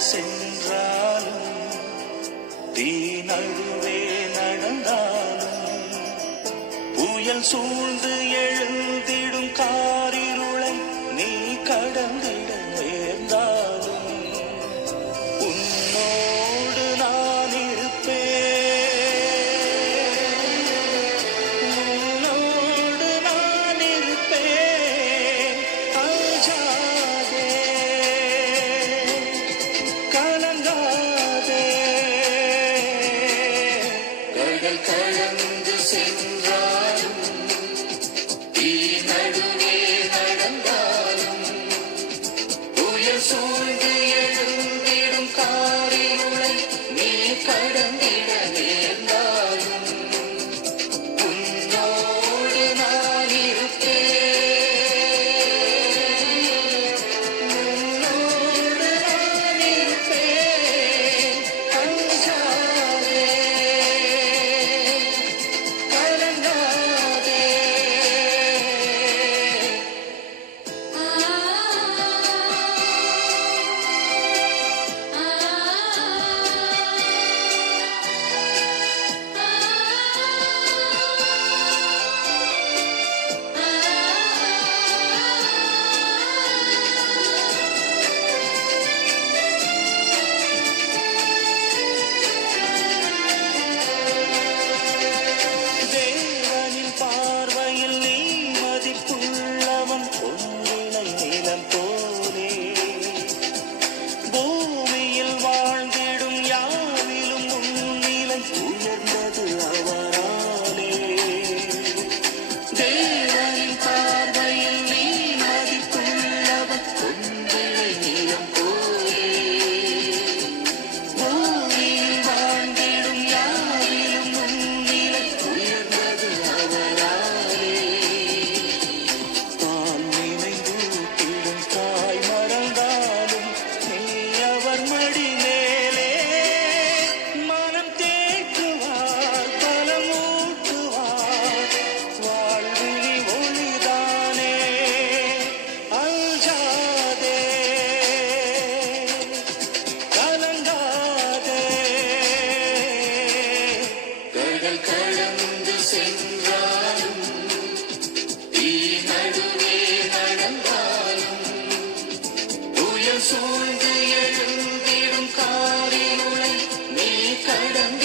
சென்றாலும் தீ நடுவே நடந்தாலும் புயல் சூழ்ந்து எழுந்திடும் கால 一个人的幸 புயல் சூழ்ந்து எழுந்திடும் காரினுளை நீ கடந்து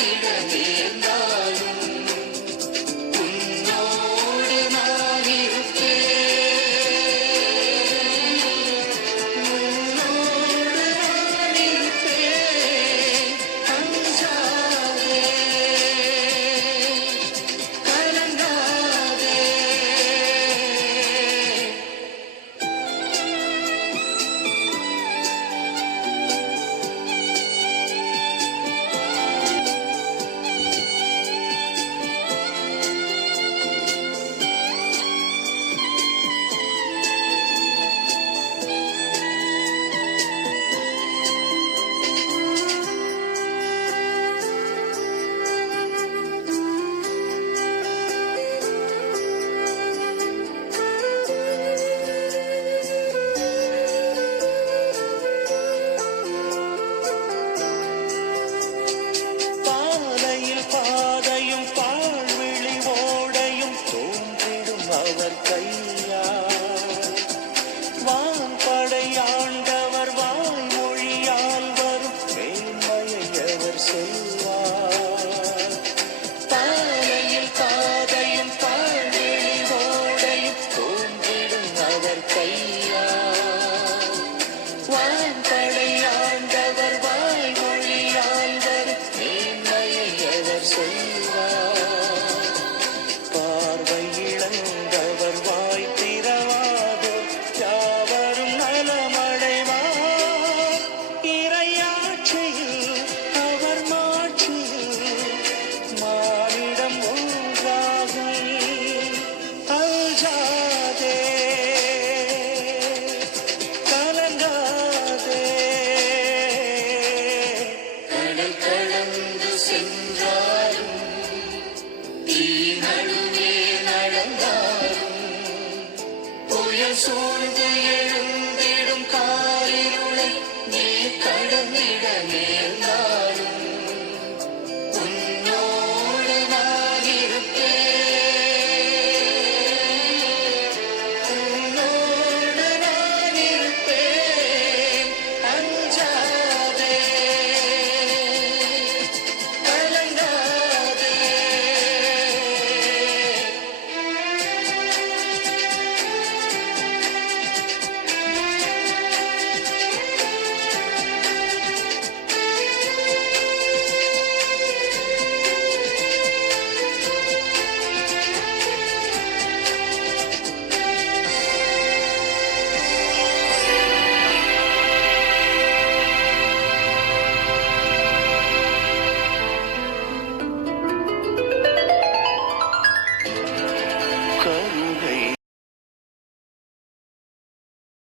Hey.